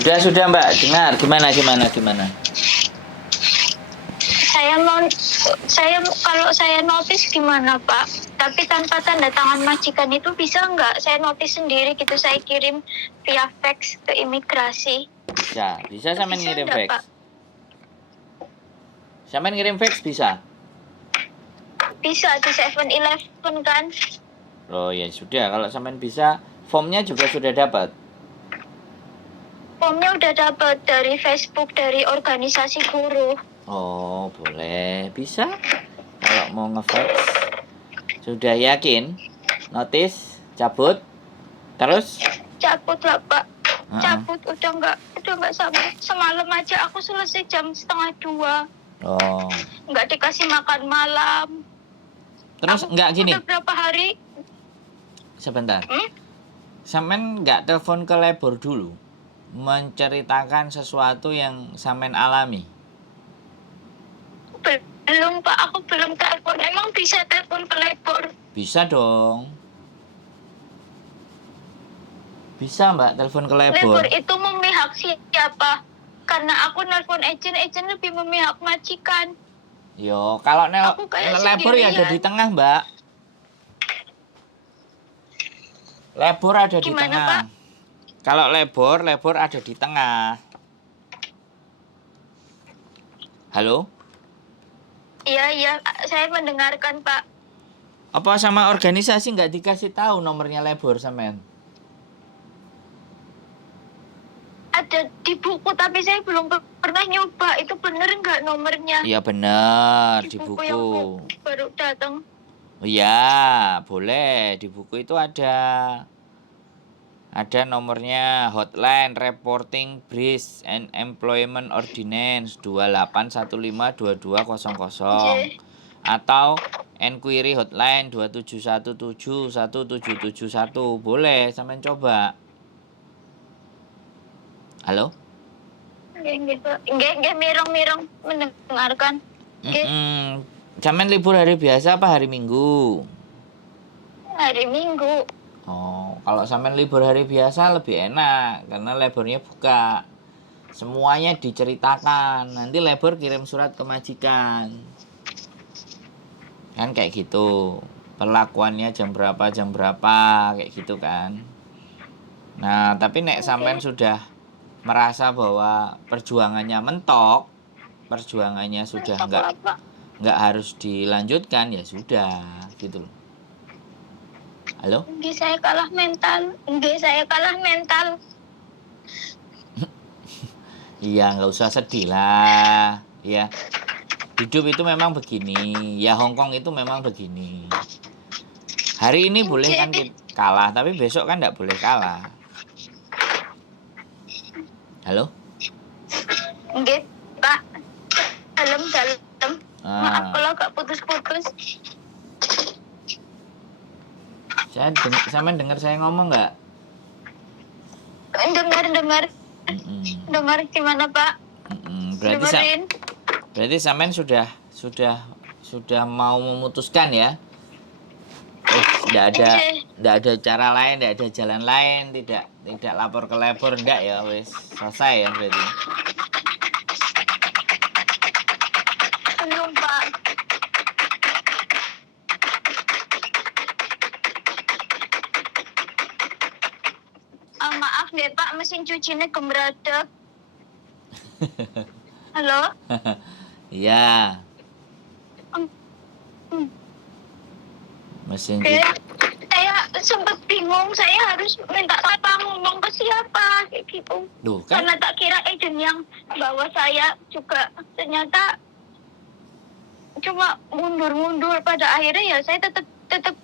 Sudah Mbak, dengar. Gimana? Kalau saya notice gimana Pak? Tapi tanpa tanda tangan majikan itu bisa nggak? Saya notice sendiri gitu, saya kirim via fax ke imigrasi. Bisa sampean ngirim enggak, fax. Pak? Sampean ngirim fax bisa? Bisa di 7-Eleven kan? Oh ya sudah, kalau sampean bisa, formnya juga sudah dapat. Formnya udah dapat dari Facebook, dari organisasi buruh. Oh, boleh. Bisa. Kalau mau ngefax. Sudah yakin? Notis, cabut. Terus? Cabut lah Pak. Cabut udah nggak sampai semalam aja aku selesai jam 1:30. Oh. Nggak dikasih makan malam. Terus aku nggak gini. Udah berapa hari? Sebentar. Sampean nggak telepon ke labor dulu, menceritakan sesuatu yang sampean alami? Belum Pak, aku belum telepon. Emang bisa telepon ke labor? Bisa dong. Bisa Mbak, telepon ke labor. Labor itu memihak siapa? Karena aku nelpon agent lebih memihak majikan. Yo, kalau labor ya ada di tengah Mbak. Labor ada di tengah. Pak? Kalau labor ada di tengah. Halo? Iya, saya mendengarkan Pak. Apa sama organisasi nggak dikasih tahu nomornya labor sampean? Ada di buku tapi saya belum pernah nyoba. Itu bener nggak nomornya? Iya benar, di buku. Yang baru datang. Oh iya, boleh. Di buku itu ada nomornya Hotline Reporting Breach and Employment Ordinance 28152200 atau Enquiry Hotline 27171771. Boleh, sampean coba. Halo? Nggak, mirong mendengarkan. Sampean libur hari biasa apa hari Minggu? Hari Minggu. Oh, kalau sampean libur hari biasa lebih enak karena labornya buka. Semuanya diceritakan. Nanti labor kirim surat ke majikan. Kan kayak gitu. Perlakuannya jam berapa kayak gitu kan. Nah, tapi nek sampean sudah merasa bahwa perjuangannya mentok, perjuangannya sudah nggak harus dilanjutkan, ya sudah gitu loh. Halo? Saya kalah mental. Iya, nggak usah sedih lah. Ya, hidup itu memang begini. Ya, Hongkong itu memang begini. Hari ini boleh kan kalah, tapi besok kan nggak boleh kalah. Halo? Nggih, Pak. Dalam. Maaf kalau agak putus-putus. Sampean dengar saya ngomong nggak? Dengar. Dengar gimana Pak? Berarti sampean sudah mau memutuskan ya? Tidak ada cara lain, tidak ada jalan lain, tidak lapor ke labor, enggak ya, wes selesai ya berarti. Belum Pak. Maaf deh Pak, mesin cucinya gembradak. Halo? Iya. Mesin cuci. Saya sempat bingung, saya harus minta apa, ngomong ke siapa kayak gitu. Duh, kan? Karena tak kira agent yang bawa saya juga ternyata cuma mundur. Pada akhirnya ya saya tetap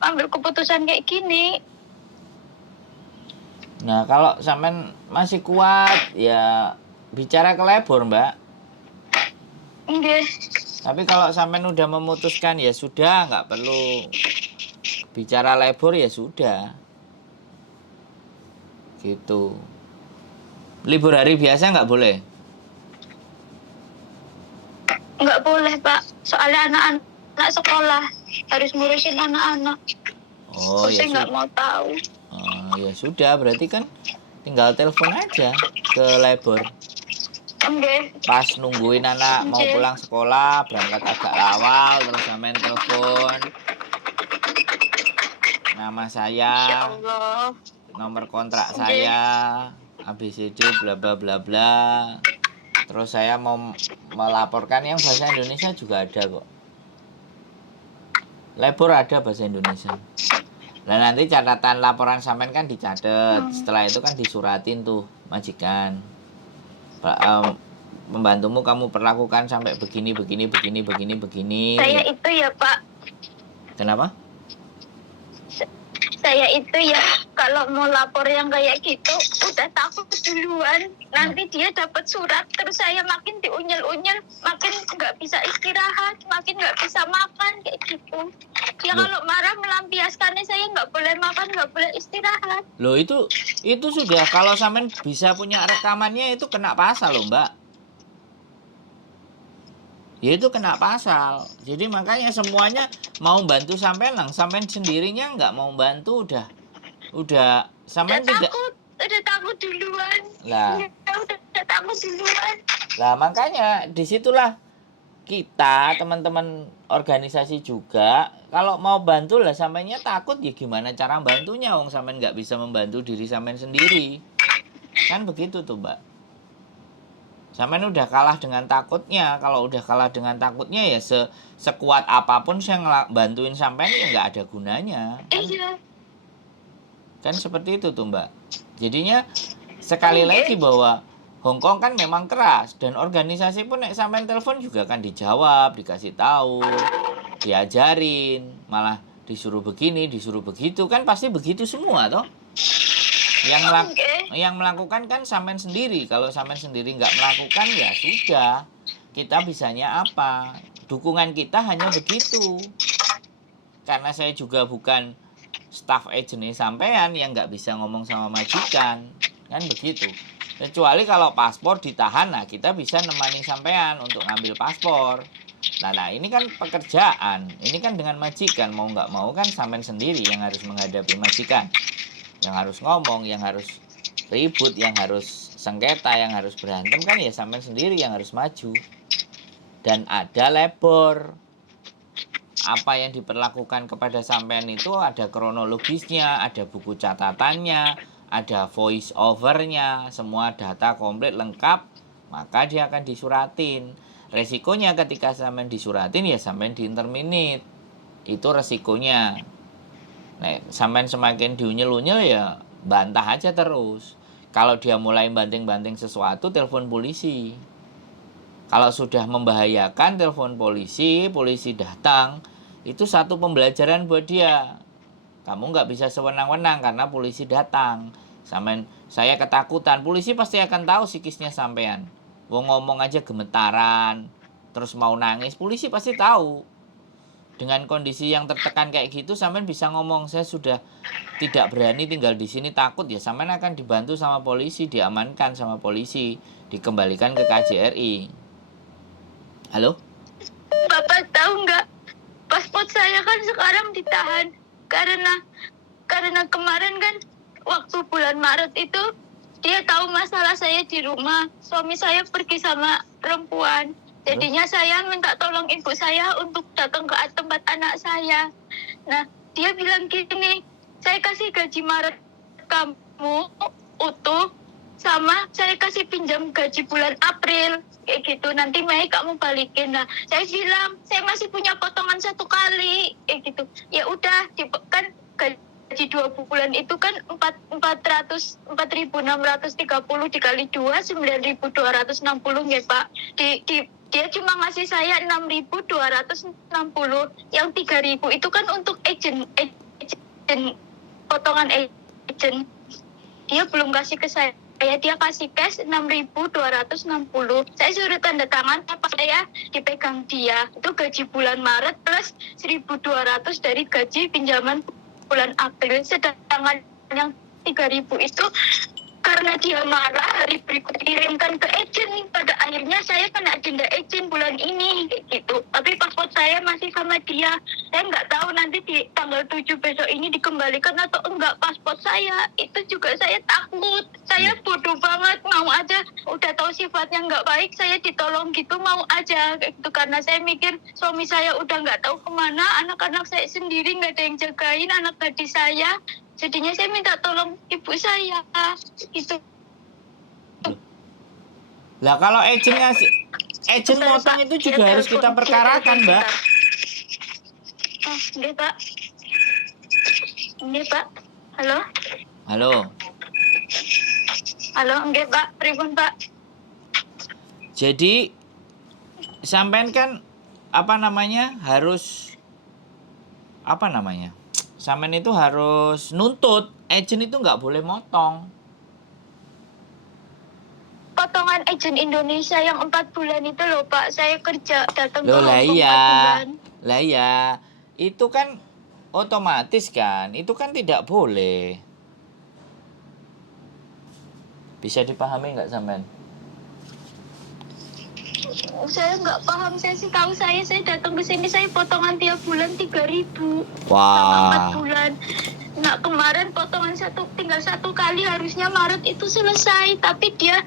ambil keputusan kayak gini. Nah, kalau sampean masih kuat ya bicara ke labor, Mbak. Nggih. Tapi kalau sampean udah memutuskan ya sudah, nggak perlu bicara labor ya sudah. Gitu. Libur hari biasa nggak boleh? Nggak boleh Pak, soalnya anak-anak sekolah harus ngurusin anak-anak. Oh ya. Saya nggak mau tahu. Ya sudah, berarti kan tinggal telepon aja. ke labor. Oke. Pas nungguin anak mau Oke. pulang sekolah, berangkat agak awal, terus sampean telepon. Nama saya, Insya Allah. nomor kontrak Oke. saya, ABCD bla bla bla bla. Terus saya mau melaporkan yang bahasa Indonesia juga ada kok. Labor ada bahasa Indonesia. Nah nanti catatan laporan sampean kan dicatat. Setelah itu kan disuratin tuh majikan. Pembantumu kamu perlakukan sampai begini. Saya itu ya Pak. Kenapa? Saya itu ya kalau mau lapor yang kayak gitu udah takut duluan. Nanti dia dapat surat terus saya makin diunyel-unyel, makin nggak bisa istirahat, makin nggak bisa makan kayak gitu. Dia Loh. kalau marah melampiaskannya saya nggak boleh makan, nggak boleh istirahat. Loh itu sudah kalau sampean bisa punya rekamannya itu kena pasal loh Mbak. Ya itu kena pasal. Jadi makanya semuanya mau bantu sampean sampean sendirinya nggak mau bantu udah sampean tidak. Udah takut duluan. Lah. Ya, udah takut duluan. Lah makanya disitulah kita teman-teman organisasi juga kalau mau bantu lah sampainya takut ya gimana cara bantunya wong sampean nggak bisa membantu diri sampean sendiri. Kan begitu tuh Mbak. Sampean udah kalah dengan takutnya. Kalau udah kalah dengan takutnya ya sekuat apapun saya bantuin sampean ya nggak ada gunanya. Iya. Kan seperti itu tuh Mbak. Jadinya sekali lagi bahwa Hongkong kan memang keras dan organisasi pun nek sampean telepon juga kan dijawab, dikasih tahu, diajarin, malah disuruh begini, disuruh begitu kan pasti begitu semua toh. Yang melakukan kan sampean sendiri. Kalau sampean sendiri nggak melakukan ya sudah. Kita bisanya apa? Dukungan kita hanya begitu. Karena saya juga bukan staff agent sampean yang nggak bisa ngomong sama majikan. Kan begitu. Kecuali kalau paspor ditahan, nah kita bisa nemani sampean untuk ngambil paspor. Nah ini kan pekerjaan. Ini kan dengan majikan. Mau nggak mau kan sampean sendiri yang harus menghadapi majikan. Yang harus ngomong, yang harus ribut, yang harus sengketa, yang harus berantem kan ya sampean sendiri yang harus maju. Dan ada labor. Apa yang diperlakukan kepada sampean itu ada kronologisnya, ada buku catatannya, ada voice overnya, semua data komplit lengkap, maka dia akan disuratin. Resikonya ketika sampean disuratin ya sampean diinterminate. Itu resikonya. Nah, sampean semakin diunyel-unyel ya bantah aja terus. Kalau dia mulai banting-banting sesuatu, telepon polisi. Kalau sudah membahayakan, telepon polisi, polisi datang. Itu satu pembelajaran buat dia. Kamu nggak bisa sewenang-wenang karena polisi datang. Sampean, saya ketakutan, polisi pasti akan tahu psikisnya sampean. Wong ngomong aja gemetaran, terus mau nangis, polisi pasti tahu. Dengan kondisi yang tertekan kayak gitu, sampean bisa ngomong, saya sudah tidak berani tinggal di sini, takut ya sampean akan dibantu sama polisi, diamankan sama polisi, dikembalikan ke KJRI. Halo? Bapak tahu nggak? Paspor saya kan sekarang ditahan karena kemarin kan waktu bulan Maret itu dia tahu masalah saya di rumah. Suami saya pergi sama perempuan. Jadinya saya minta tolong ibu saya untuk datang ke tempat anak saya. Nah, dia bilang gini, saya kasih gaji Maret kamu utuh, sama saya kasih pinjam gaji bulan April, kayak gitu. Nanti Mei kamu balikin. Nah, saya bilang, saya masih punya potongan 1 kali, kayak gitu. Ya udah, kan gaji 2 bulan itu kan 4.630 dikali 2, 9.260 ya Pak. Dia cuma ngasih saya 6.260, yang 3.000 itu kan untuk agent potongan agent. Dia belum kasih ke saya, dia kasih cash 6.260. Saya suruh tanda tangan apa saya dipegang dia. Itu gaji bulan Maret plus 1.200 dari gaji pinjaman bulan April. Sedangkan yang 3.000 itu karena dia marah, hari berikut kirimkan ke agent. Pada akhirnya saya kena denda agent bulan ini gitu. Tapi paspor saya masih sama dia. Saya nggak tahu nanti di tanggal 7 besok ini dikembalikan atau enggak paspor saya. Itu juga saya takut. Saya bodoh banget mau aja, udah tahu sifatnya nggak baik, saya ditolong gitu mau aja kayak gitu, karena saya mikir suami saya udah nggak tahu kemana, anak-anak saya sendiri nggak ada yang jagain, anak gadis saya, jadinya saya minta tolong ibu saya gitu. Lah kalau agent motong itu juga harus kita perkarakan, Mbak. Oh, nggih, Pak. Nggih, Pak. Halo? Halo. Halo, nggih, Pak. Pripun, Pak? Jadi sampean kan harus sampean itu harus nuntut, agent itu nggak boleh motong. Potongan agent Indonesia yang 4 bulan itu loh, Pak. Saya kerja datang ke Loh lah Hongkong 4 iya. bulan. Lah iya. Itu kan otomatis kan, itu kan tidak boleh. Bisa dipahami nggak sampean? Saya nggak paham, saya sih tahu saya datang ke sini saya potongan tiap bulan 3.000 Wah. 4 bulan. Nah kemarin potongan tinggal 1 kali, harusnya Maret itu selesai, tapi dia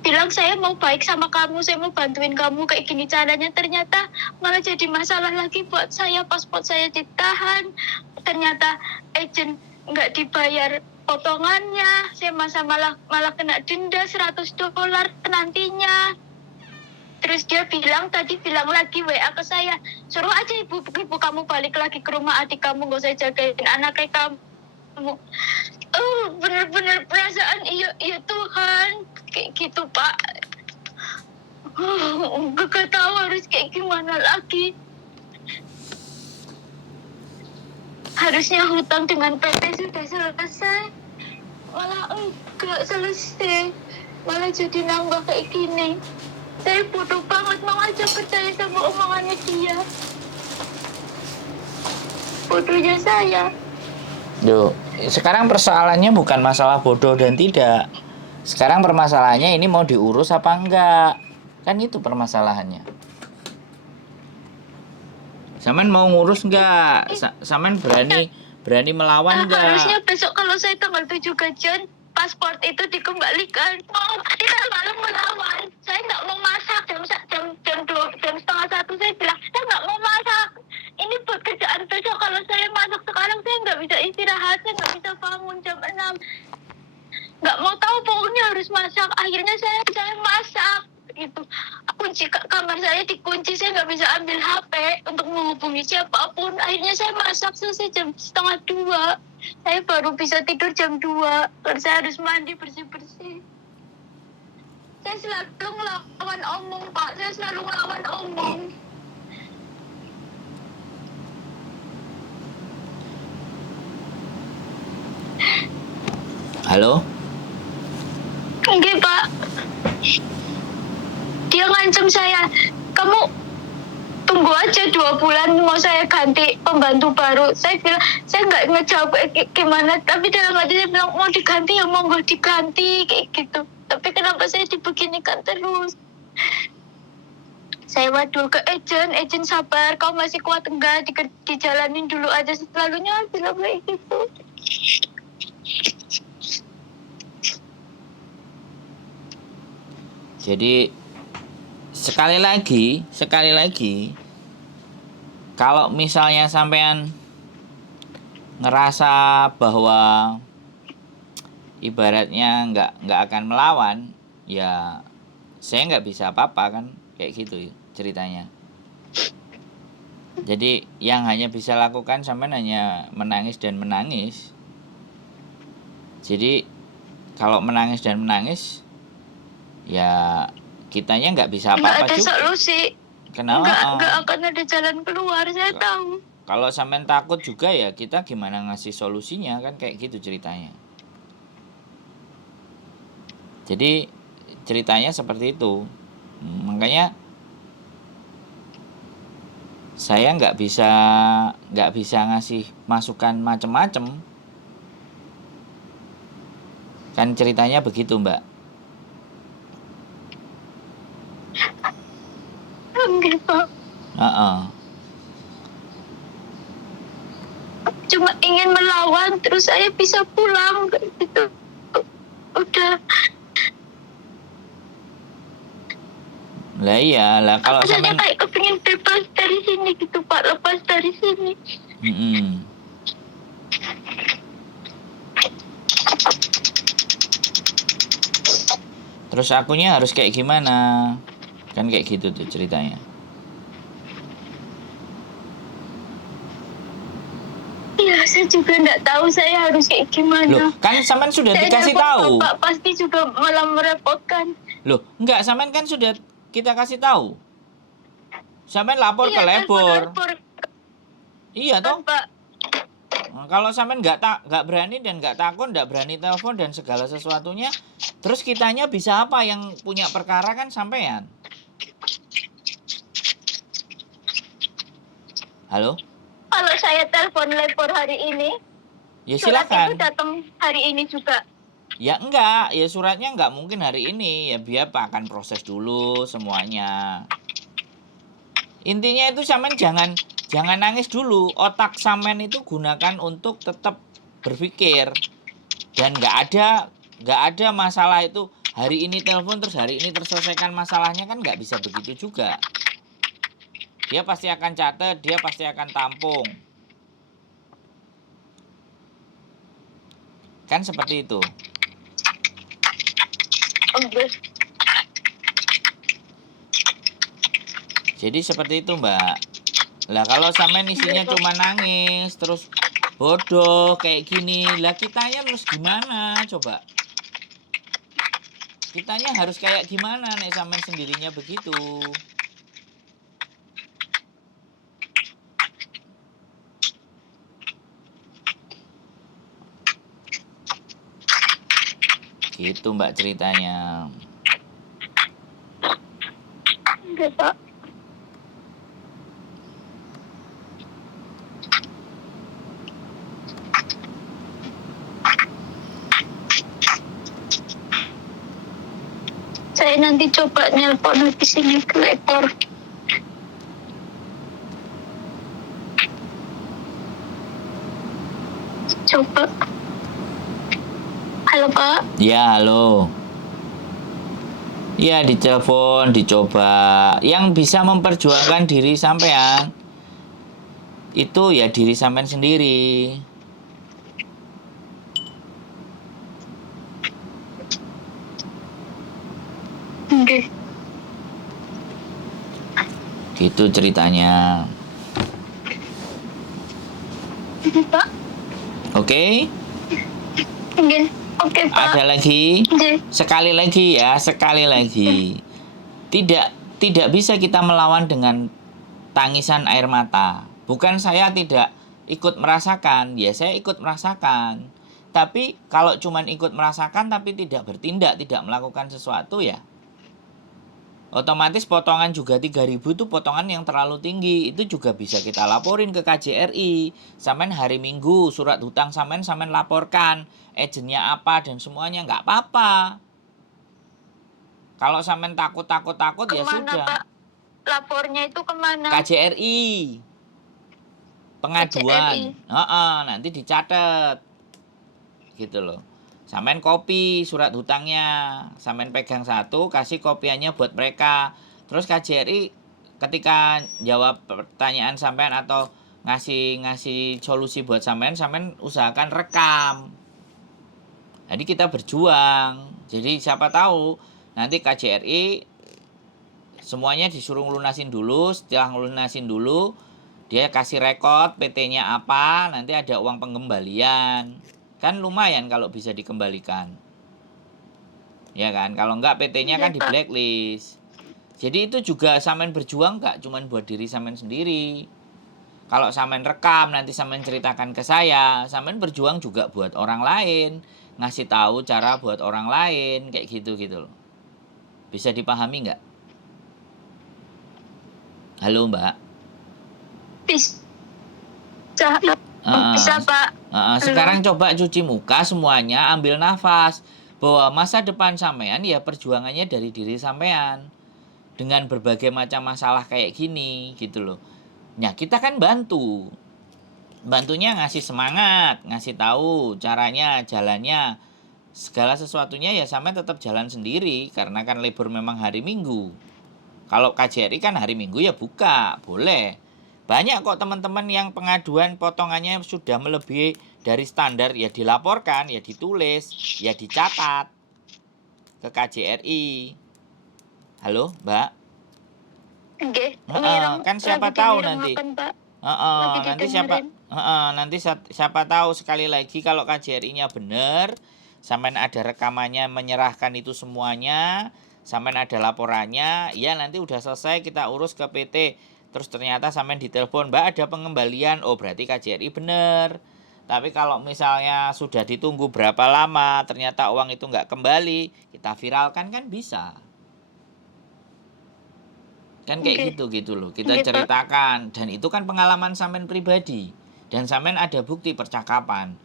bilang saya mau baik sama kamu, saya mau bantuin kamu kayak gini caranya, ternyata malah jadi masalah lagi buat saya. Paspor saya ditahan, ternyata agent nggak dibayar potongannya, saya malah kena denda $100 nantinya. Terus dia bilang lagi WA ke saya, suruh aja ibu kamu balik lagi ke rumah adik kamu, gak usah jagain anak kayak kamu. Bener-bener perasaan iya Tuhan kayak gitu, Pak. Gak tahu harus kayak gimana lagi. Harusnya hutang dengan PT sudah selesai, malah enggak selesai, malah jadi nambah kayak gini. Saya bodoh banget, mau aja percaya sama omongannya dia. Bodohnya saya. Duh, sekarang persoalannya bukan masalah bodoh dan tidak. Sekarang permasalahannya ini mau diurus apa enggak. Kan itu permasalahannya. Saman mau ngurus enggak? Saman berani melawan enggak? Harusnya besok kalau saya tanggal 7 gajian, paspor itu dikembalikan. Kita malam melawan. Saya nggak mau masak jam 12:30 saya bilang saya nggak mau masak. Ini pekerjaan besok, kalau saya masak sekarang saya nggak bisa istirahat, saya nggak bisa bangun jam 6. Nggak mau tahu, pokoknya harus masak. Akhirnya saya masak gitu. Kunci kamar saya dikunci, saya nggak bisa ambil HP untuk menghubungi siapapun. Akhirnya saya masak selesai jam 1:30. Saya baru bisa tidur jam 2. Karena saya harus mandi bersih-bersih. Saya selalu ngelawan omong, Pak. Saya selalu ngelawan omong. Halo? Enggak, Pak. Dia ngancam saya, kamu tunggu aja 2 bulan mau saya ganti pembantu baru. Saya bilang, saya nggak ngejawab gimana, tapi dalam hati saya bilang mau diganti ya monggo diganti kayak gitu. Tapi kenapa saya dibeginikan terus? Saya wadul ke agent sabar, kau masih kuat enggak, dijalanin dulu aja, selalunya bilang kayak gitu. Jadi sekali lagi kalau misalnya sampean ngerasa bahwa ibaratnya nggak akan melawan, ya saya nggak bisa apa-apa kan, kayak gitu ceritanya. Jadi yang hanya bisa lakukan sampean hanya menangis dan menangis. Jadi kalau menangis dan menangis, ya kitanya nggak bisa apa-apa juga. Nggak ada solusi. Kenapa? Nggak akan ada jalan keluar, saya tahu. Kalau sampean takut juga ya kita gimana ngasih solusinya, kan kayak gitu ceritanya. Jadi ceritanya seperti itu. Makanya saya nggak bisa ngasih masukan macem-macem. Kan ceritanya begitu, Mbak. Gitu. Cuma ingin melawan terus saya bisa pulang gitu. Udah Lah iya, lah kalau Aku saja sampean kayak kepingin bebas dari sini gitu Pak, lepas dari sini. mm-mm. Terus akunya harus kayak gimana? Kan kayak gitu tuh ceritanya. Ya, saya juga nggak tahu saya harus kayak Loh, gimana. kan sampean sudah Saya dikasih telepon tahu. Bapak pasti juga malah merepotkan. Loh, enggak, sampean kan sudah kita kasih tahu. Sampean lapor ke Iya, telepon labor. lapor Iya kan toh? Pak. Nah, kalau sampean nggak berani dan nggak takut, nggak berani telepon dan segala sesuatunya, terus kitanya bisa apa? Yang punya perkara kan sampean. Halo? Kalau saya telepon lapor hari ini, Ya surat itu silakan. datang hari ini juga. Ya enggak, ya suratnya enggak mungkin hari ini. Ya biar Pak akan proses dulu semuanya. Intinya itu sampean jangan nangis dulu. Otak sampean itu gunakan untuk tetap berpikir. Dan nggak ada masalah itu hari ini telepon terus hari ini terselesaikan masalahnya, kan nggak bisa begitu juga. Dia pasti akan catat, dia pasti akan tampung. Kan seperti itu. Oke. Jadi seperti itu, Mbak. Lah kalau sampean isinya cuma nangis terus bodoh kayak gini, lah kitanya terus gimana coba? Kitanya harus kayak gimana nek sampean sendirinya begitu? Gitu Mbak ceritanya. Oke Pak. Saya nanti coba nelpon habis ini ke lapor. Coba. Halo Pak. Ya, halo. Ya, ditelepon, dicoba. Yang bisa memperjuangkan diri sampean itu ya diri sampean sendiri. Oke. Gitu ceritanya. Pak. Oke? Oke. Oke Pak. Ada lagi? Oke. Sekali lagi. Tidak bisa kita melawan dengan tangisan air mata. Bukan saya tidak ikut merasakan, ya saya ikut merasakan. Tapi kalau cuman ikut merasakan tapi tidak bertindak, tidak melakukan sesuatu ya otomatis potongan juga 3.000 itu potongan yang terlalu tinggi. Itu juga bisa kita laporin ke KJRI. Sampean hari Minggu surat hutang sampean laporkan agennya apa dan semuanya, nggak apa-apa. Kalau sampean takut ya sudah. Pak? Lapornya itu kemana? KJRI. Pengaduan. Nanti dicatat. Gitu loh. Sampean kopi surat hutangnya, sampean pegang satu, kasih kopiannya buat mereka. Terus KJRI ketika jawab pertanyaan sampean atau ngasih solusi buat sampean usahakan rekam. Jadi kita berjuang. Jadi siapa tahu nanti KJRI semuanya disuruh ngelunasin dulu. Setelah ngelunasin dulu, dia kasih rekod PT-nya apa, nanti ada uang pengembalian. Kan lumayan kalau bisa dikembalikan. Ya kan? Kalau enggak PT-nya kan di blacklist. Jadi itu juga sampean berjuang enggak cuman buat diri sampean sendiri. Kalau sampean rekam nanti sampean ceritakan ke saya, sampean berjuang juga buat orang lain, ngasih tahu cara buat orang lain kayak gitu loh. Bisa dipahami enggak? Halo, Mbak. Bisa. Bisa Pak. Sekarang coba cuci muka semuanya, ambil nafas. Bahwa masa depan sampean ya perjuangannya dari diri sampean. Dengan berbagai macam masalah kayak gini gitu loh. Nah kita kan bantu. Bantunya ngasih semangat, ngasih tahu caranya, jalannya. Segala sesuatunya ya sampean tetap jalan sendiri. Karena kan libur memang hari Minggu. Kalau KJRI kan hari Minggu ya buka, boleh. Banyak kok teman-teman yang pengaduan potongannya sudah melebihi dari standar, ya dilaporkan, ya ditulis, ya dicatat ke KJRI. Halo, Mbak? Nggih, Kan siapa lagi tahu dimireng nanti. makan, Pak. Lagi Nanti siapa didengerin. nanti siapa tahu sekali lagi kalau KJRI-nya benar, sampean ada rekamannya menyerahkan itu semuanya, sampean ada laporannya, ya nanti udah selesai kita urus ke PT. Terus ternyata sampean ditelepon, Mbak ada pengembalian, oh berarti KJRI benar. Tapi kalau misalnya sudah ditunggu berapa lama, ternyata uang itu nggak kembali, kita viralkan kan bisa. Kan kayak gitu loh, kita Nggih, Pak. ceritakan. Dan itu kan pengalaman sampean pribadi. Dan sampean ada bukti percakapan.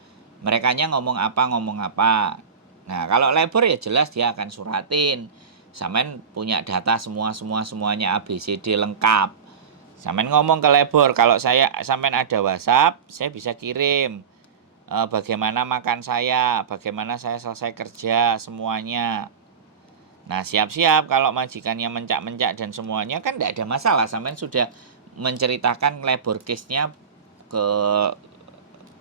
Merekanya ngomong apa. Nah kalau labor ya jelas dia akan suratin. Sampean punya data semuanya ABCD lengkap. Sampean ngomong ke labor, kalau sampean ada WhatsApp, saya bisa kirim bagaimana makan saya, bagaimana saya selesai kerja, semuanya. Nah siap-siap kalau majikannya mencak-mencak dan semuanya kan tidak ada masalah. Sampean sudah menceritakan labor case-nya ke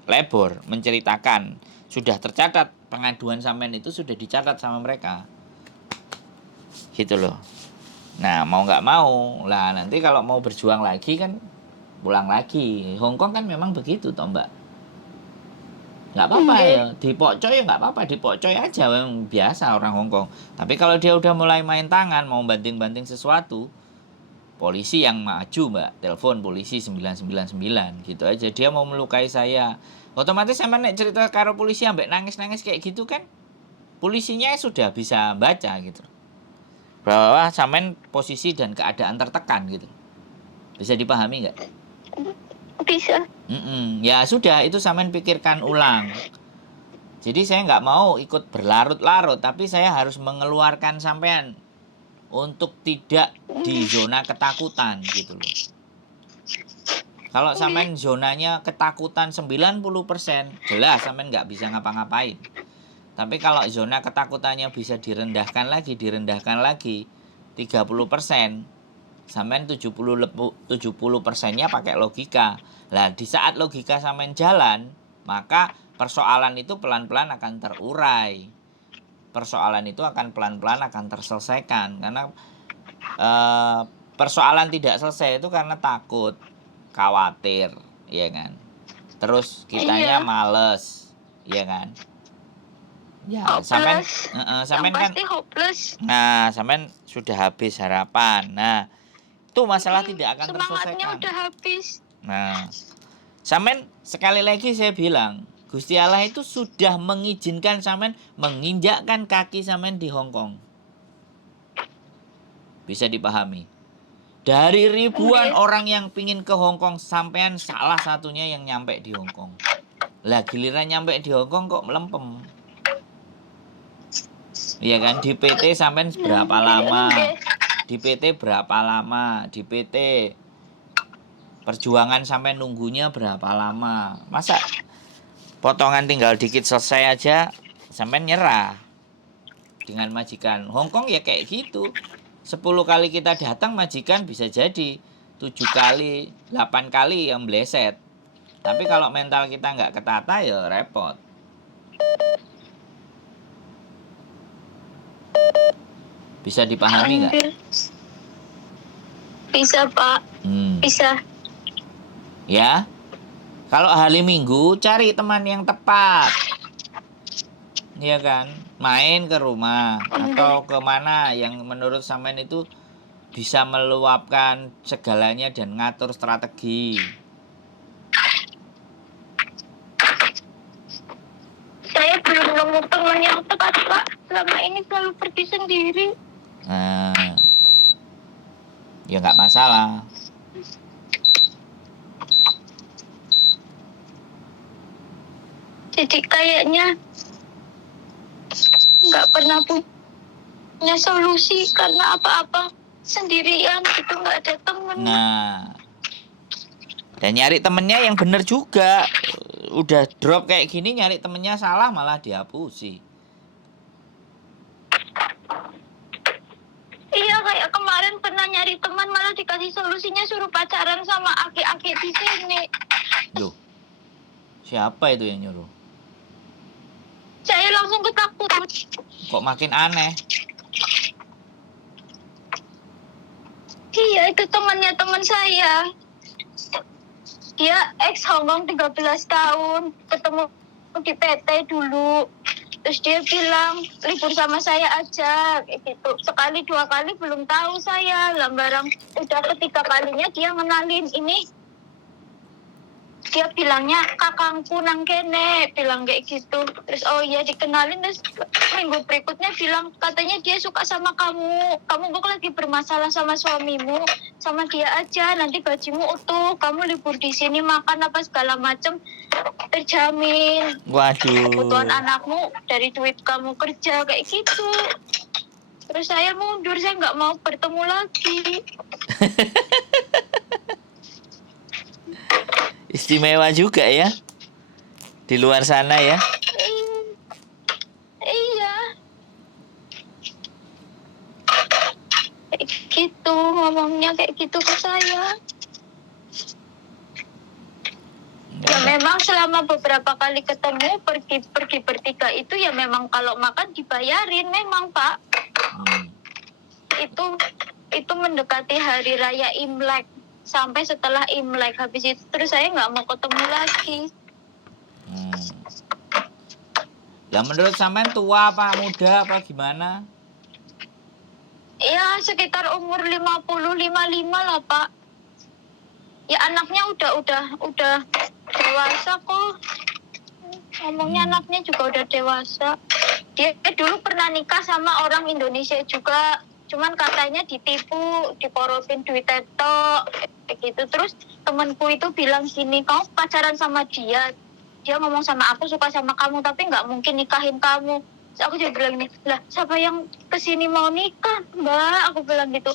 labor, menceritakan. Sudah tercatat, pengaduan sampean itu sudah dicatat sama mereka. Gitu loh. Nah mau nggak mau, lah nanti kalau mau berjuang lagi kan pulang lagi. Hongkong kan memang begitu toh Mbak. Nggak apa-apa ya, dipokcoy ya nggak apa-apa, dipokcoy aja, yang biasa orang Hongkong. Tapi kalau dia udah mulai main tangan, mau banting-banting sesuatu, polisi yang maju Mbak, telepon polisi 999 gitu aja. Dia mau melukai saya, otomatis sampai nek cerita karo polisi ambek nangis-nangis kayak gitu kan, polisinya sudah bisa baca gitu, bahwa sampean posisi dan keadaan tertekan gitu. Bisa dipahami nggak? Bisa. Ya sudah, itu sampean pikirkan ulang. Jadi saya nggak mau ikut berlarut-larut, tapi saya harus mengeluarkan sampean untuk tidak di zona ketakutan gitu loh. Kalau sampean zonanya ketakutan 90%, jelas sampean nggak bisa ngapa-ngapain. Tapi kalau zona ketakutannya bisa direndahkan lagi, 30%, sampean 70%-nya pakai logika. Lah di saat logika sampean jalan, maka persoalan itu pelan-pelan akan terurai. Persoalan itu akan pelan-pelan akan terselesaikan. Karena persoalan tidak selesai itu karena takut, khawatir, ya kan. Terus kitanya males, ya kan. Ya, sampean kan hopeless. Nah, sampean sudah habis harapan. Nah, itu masalah tidak akan terselesaikan. Semangatnya udah habis. Nah, sampean sekali lagi saya bilang, Gusti Allah itu sudah mengizinkan sampean menginjakkan kaki sampean di Hongkong. Bisa dipahami. Dari ribuan orang yang pingin ke Hongkong, sampean salah satunya yang nyampe di Hongkong. Lah giliran nyampe di Hongkong kok melempem. Iya kan, di PT sampean berapa lama? Di PT berapa lama? Di PT perjuangan sampai nunggunya berapa lama? Masa potongan tinggal dikit selesai aja sampai nyerah dengan majikan. Hongkong ya kayak gitu. 10 kali kita datang majikan bisa jadi 7 kali, 8 kali yang bleset. Tapi kalau mental kita nggak ketata ya repot. Bisa dipahami nggak? Bisa Pak. Bisa. Ya, kalau hari Minggu cari teman yang tepat, ya kan, main ke rumah atau kemana yang menurut sampean itu bisa meluapkan segalanya dan ngatur strategi. Saya belum nemu teman yang tepat Pak. Selama ini selalu pergi sendiri. Ya nggak masalah. Jadi kayaknya nggak pernah punya solusi karena apa-apa sendirian gitu, nggak ada temen. Nah, dan nyari temennya yang bener juga. Udah drop kayak gini nyari temennya salah malah dihapusi. Iya, kayak kemarin pernah nyari teman malah dikasih solusinya suruh pacaran sama aki-aki di sini. Loh, siapa itu yang nyuruh? Saya langsung ketakutan. Kok makin aneh? Iya, itu temannya teman saya. Dia ex Hongkong 13 tahun, ketemu di PT dulu. Terus dia bilang, libur sama saya aja, kayak gitu. Sekali, 2 kali belum tahu saya. Lah barang udah ketiga kalinya dia ngenalin ini. Dia bilangnya kakangku nang kene, bilang kayak gitu. Terus oh iya dikenalin, terus minggu berikutnya bilang katanya dia suka sama kamu. Kamu kok lagi bermasalah sama suamimu, sama dia aja, nanti gajimu utuh. Kamu libur di sini makan apa segala macem terjamin. Waduh. Kebutuhan anakmu dari duit kamu kerja kayak gitu. Terus saya mundur, saya nggak mau bertemu lagi. Istimewa juga ya. Di luar sana ya. Iya. Kayak gitu, ngomongnya kayak gitu ke saya. Ya memang selama beberapa kali ketemu pergi bertiga itu ya memang kalau makan dibayarin memang Pak. Itu mendekati hari raya Imlek. Sampai setelah Imlek, habis itu terus saya nggak mau ketemu lagi. Lah menurut sampean tua apa muda apa gimana? Ya sekitar umur 50-55 lah Pak. Ya anaknya udah dewasa kok. Ngomongnya anaknya juga udah dewasa. Dia dulu pernah nikah sama orang Indonesia juga. Cuman katanya ditipu, diporotin duit tetok, kayak gitu. Terus temanku itu bilang gini, kamu pacaran sama dia. Dia ngomong sama aku suka sama kamu, tapi nggak mungkin nikahin kamu. Terus aku juga bilang nih, lah siapa yang kesini mau nikah, Mbak? Aku bilang gitu.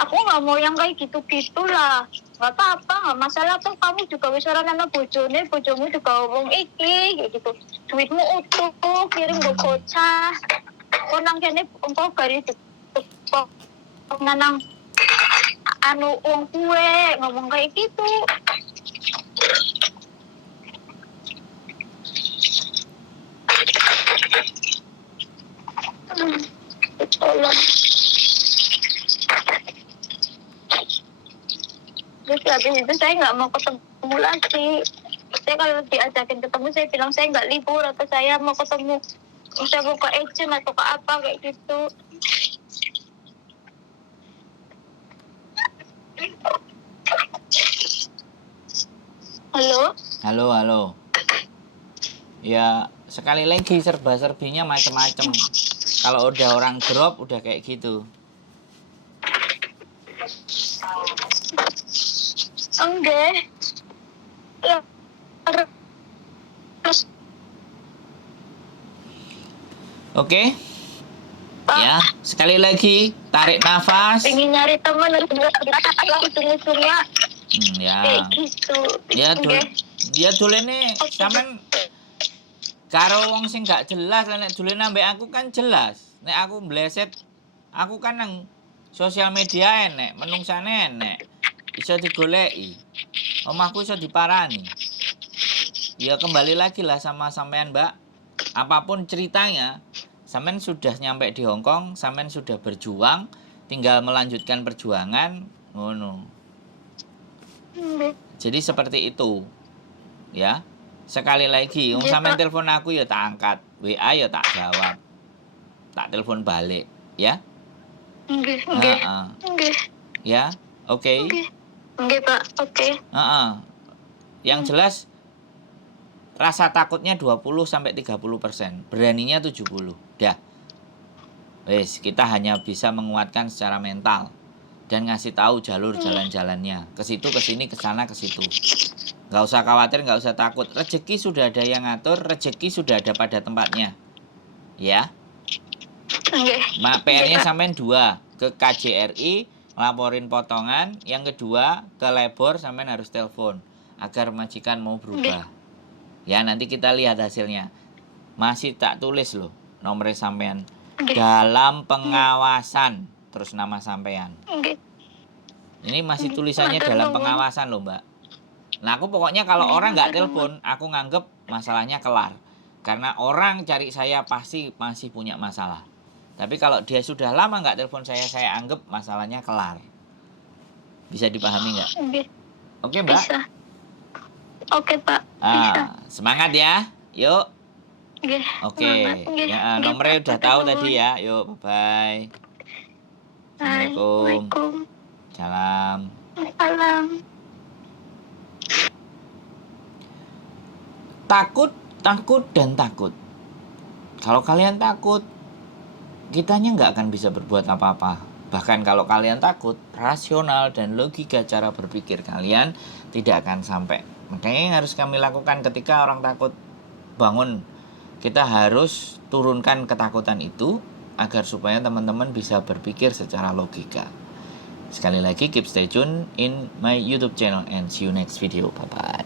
Aku nggak mau yang kayak gitu-gitu lah. Nggak apa-apa, nggak masalah. Tuh kamu juga wisaran sama bojone, bojomu juga ngomong iki, kayak gitu. Duitmu utuh, kirim gue bocah. Kok nang kene engkau garis kok nanang anu uang kue ngomong kayak gitu. Tolong. Terus habis itu saya nggak mau ketemu lagi. Saya kalau diajakin ketemu saya bilang saya nggak libur atau saya mau ketemu. Saya mau ke agent atau ke apa kayak gitu. Halo? Halo. Ya, sekali lagi serba-serbinya macam-macam. Kalau udah orang drop udah kayak gitu. Enggak. Terus Oke? Ya, sekali lagi tarik nafas. ingin nyari teman ujung-ujungnya Ya. kayak gitu. Ya dolene sampean karo wong sing gak jelas, nek dolene ambek aku kan jelas. Nek aku mbleset, aku kan nang sosial media enek, menungsane enek. Iso digoleki. Omahku iso diparani. Ya kembali lagi lah sama sampean, Mbak. Apapun ceritanya, sampean sudah nyampe di Hongkong, sampean sudah berjuang, tinggal melanjutkan perjuangan, ngono. Jadi seperti itu. Ya. Sekali lagi, wong sampean telepon aku ya tak angkat, WA ya tak jawab. Tak telepon balik, ya. Nggih. Ya. Oke. Nggih, Pak. Oke. Yang jelas rasa takutnya 20-30%, beraninya 70%. Dah. Wes, kita hanya bisa menguatkan secara mental dan ngasih tahu jalur jalan-jalannya. Ke situ, ke sini, ke sana, ke situ. Nggak usah khawatir, nggak usah takut. Rezeki sudah ada yang ngatur, rezeki sudah ada pada tempatnya. Ya. PR-nya sampean 2, ke KJRI laporin potongan, yang kedua ke labor sampean harus telepon agar majikan mau berubah. Ya, nanti kita lihat hasilnya. Masih tak tulis loh nomor sampean. Dalam pengawasan terus nama sampean. Nggih. Ini masih tulisannya dalam pengawasan loh, Mbak. Nah, aku pokoknya kalau orang nggak telepon, aku nganggep masalahnya kelar. Karena orang cari saya pasti masih punya masalah. Tapi kalau dia sudah lama nggak telepon saya anggap masalahnya kelar. Bisa dipahami nggak? Nggih. Oke, Mbak? Bisa. Oke, Pak. Bisa. Semangat ya. Yuk. Nggih. Oke. Nggih. Ya, Nggih, nomornya Pak. udah tahu Matur tadi nuwun. ya. Yuk, bye-bye. Assalamualaikum. Waalaikumsalam. Salam. Salam. Takut, dan takut. Kalau kalian takut, kitanya nggak akan bisa berbuat apa-apa. Bahkan kalau kalian takut, rasional dan logika cara berpikir kalian tidak akan sampai. Makanya yang harus kami lakukan ketika orang takut bangun, kita harus turunkan ketakutan itu agar supaya teman-teman bisa berpikir secara logika. Sekali lagi, keep stay tune in my YouTube channel and see you next video. Bye-bye.